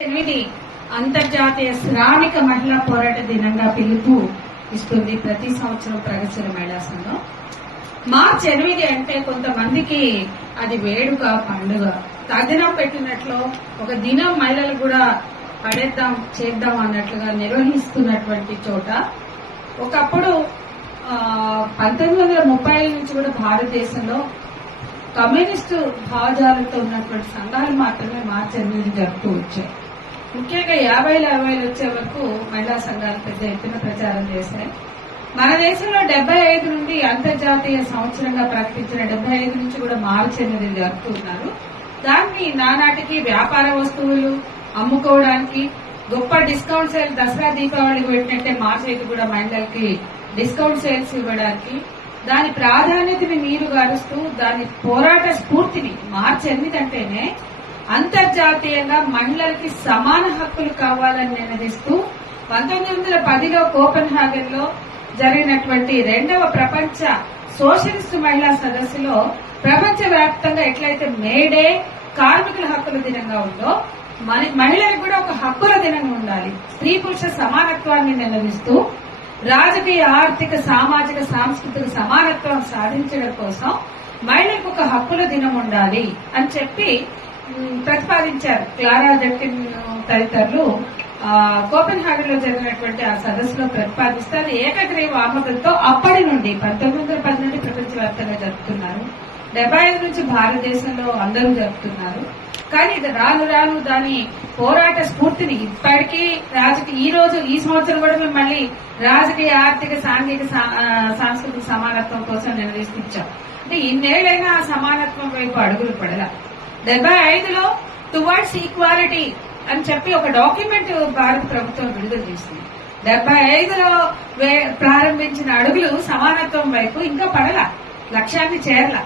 ఎనిమిది అంతర్జాతీయ శ్రామిక మహిళా పోరాట దినంగా పిలుపు ఇస్తుంది ప్రతి సంవత్సరం ప్రగతిశీల మహిళా సంఘం. మార్చి ఎనిమిది అంటే కొంతమందికి అది వేడుక పండుగ. తదినం పెట్టినట్లు ఒక దినం మహిళలు కూడా పడేద్దాం చేద్దాం అన్నట్లుగా నిర్వహిస్తున్నటువంటి చోట ఒకప్పుడు పంతొమ్మిది వందల ముప్పై నుంచి కూడా భారతదేశంలో కమ్యూనిస్టు భావజాలంతో ఉన్నటువంటి సంఘాలు మాత్రమే మార్చి ఎనిమిది జరుపుతూ వచ్చాయి. ముఖ్యంగా యాభైలు అరవైలు వచ్చే వరకు మహిళా సంఘాలు పెద్ద ఎత్తున ప్రచారం చేశాయి. మన దేశంలో డెబ్బై ఐదు నుండి అంతర్జాతీయ సంవత్సరంగా ప్రకటించిన డెబ్బై ఐదు నుంచి కూడా మార్చి జరుపుతున్నారు దాన్ని నానాటికి వ్యాపార వస్తువులు అమ్ముకోవడానికి గొప్ప డిస్కౌంట్ సేల్ దసరా దీపావళికి పెట్టినట్టే మార్చి ఐదు కూడా మహిళలకి డిస్కౌంట్ సేల్స్ ఇవ్వడానికి దాని ప్రాధాన్యతని మీరు గారుస్తూ దాని పోరాట స్ఫూర్తిని మార్చి ఎనిమిది అంటేనే అంతర్జాతీయంగా మహిళలకి సమాన హక్కులు కావాలని నినదిస్తూ పంతొమ్మిది వందల పదిలో కోపెన్ హాగన్లో జరిగినటువంటి రెండవ ప్రపంచ సోషలిస్టు మహిళా సదస్సులో ప్రపంచ వ్యాప్తంగా ఎట్లయితే మేడే కార్మికుల హక్కుల దినంగా ఉందో మహిళలకు కూడా ఒక హక్కుల దినంగా ఉండాలి. స్త్రీ పురుష సమానత్వాన్ని నిలదీస్తూ రాజకీయ ఆర్థిక సామాజిక సాంస్కృతిక సమానత్వం సాధించడం కోసం మహిళలకు ఒక హక్కుల దినం ఉండాలి అని చెప్పి ప్రతిపాదించారు. క్లారా జట్టిన్ తదితరులు కోపెన్ హాగన్లో జరిగినటువంటి ఆ సదస్సులో ప్రతిపాదిస్తారు. ఏకగ్రీవ ఆమోదంతో అప్పటి నుండి పంతొమ్మిది వందల పది నుండి ప్రపంచవ్యాప్తంగా జరుపుతున్నారు. డెబ్బై ఐదు నుంచి భారతదేశంలో అందరూ జరుపుతున్నారు. కానీ ఇది రాను రాను దాని పోరాట స్ఫూర్తిని ఇప్పటికీ రాజకీయ ఈ రోజు ఈ సంవత్సరం కూడా మేము మళ్ళీ రాజకీయ ఆర్థిక సాంఘిక సా- సాంస్కృతిక సమానత్వం కోసం నిర్వహిస్తాం అంటే ఇన్నేళ్ళైనా ఆ సమానత్వం వైపు అడుగులు పడలా. డెబ్బై ఐదులో టువర్డ్స్ ఈక్వాలిటీ అని చెప్పి ఒక డాక్యుమెంట్ భారత ప్రభుత్వం విడుదల చేసింది. డెబ్బై ఐదులో వే- ప్రారంభించిన అడుగులు సమానత్వం వైపు ఇంకా పడల లక్ష్యాన్ని చేరల.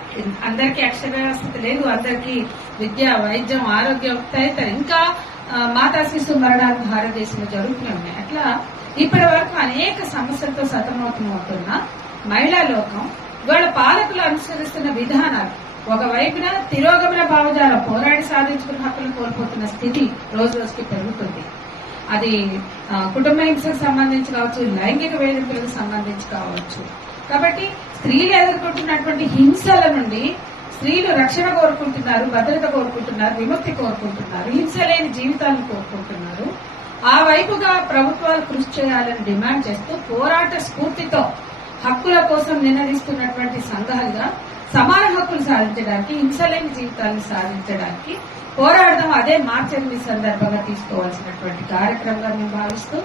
అందరికీ వ్యవస్థ లేదు అందరికీ విద్య వైద్యం ఆరోగ్యం తదితర ఇంకా మాతా శిశు మరణాలు భారతదేశంలో జరుగుతూనే ఉన్నాయి. అట్లా ఇప్పటి వరకు అనేక సమస్యలతో సతమతమవుతున్న మహిళా లోకం ఇవాళ పాలకులు అనుసరిస్తున్న విధానాలు ఒకవైపున తిరోగమన భావజాలం పోరాడి సాధించుకున్న హక్కులు కోల్పోతున్న స్థితి రోజు రోజుకి పెరుగుతుంది. అది కుటుంబ హింసకు సంబంధించి కావచ్చు లైంగిక వేధింపులకు సంబంధించి కావచ్చు. కాబట్టి స్త్రీలు ఎదుర్కొంటున్నటువంటి హింసల నుండి స్త్రీలు రక్షణ కోరుకుంటున్నారు భద్రత కోరుకుంటున్నారు విముక్తి కోరుకుంటున్నారు హింస లేని జీవితాలను కోరుకుంటున్నారు. ఆ వైపుగా ప్రభుత్వాలు కృషి చేయాలని డిమాండ్ చేస్తూ పోరాట స్ఫూర్తితో హక్కుల కోసం నినదిస్తున్నటువంటి సంఘాలుగా సమాన హక్కులు సాధించడానికి హింసలేని జీవితాలను సాధించడానికి పోరాడదాం. అదే మార్చని సందర్భంగా తీసుకోవాల్సినటువంటి కార్యక్రమంగా మేము భావిస్తూ